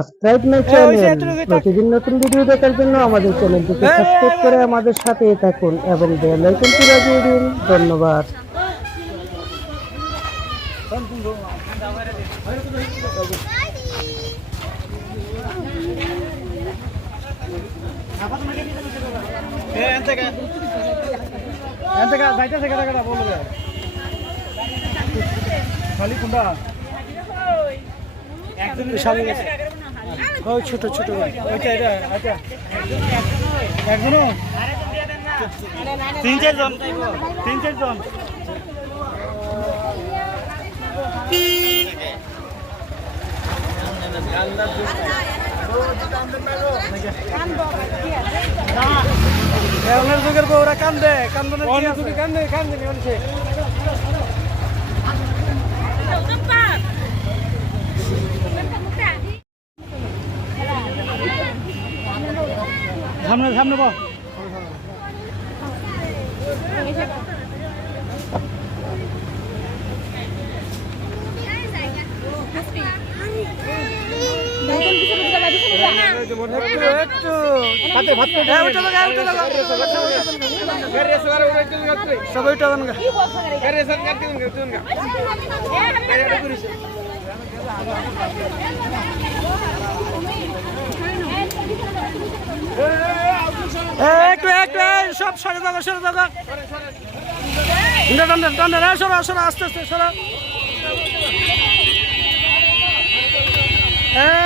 Subscribe my channel. প্রতিদিন নতুন video দেখার জন্য আমাদের চ্যানেলটিকে সাবস্ক্রাইব করে আমাদের সাথেই থাকুন এবং বেল আইকনটি বাজিয়ে দিন। ধন্যবাদ। ছোট ছোট তিন চারজন যুগের বউরা কান্দে কান্দে কান্দে সামনে সামনে বল সব সরে যাবো সরে যাবো সরো সরো আস্তে আস্তে সরো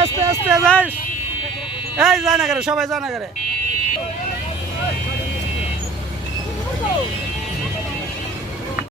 আস্তে আস্তে যাই এই যায় না করে সবাই যায় না করে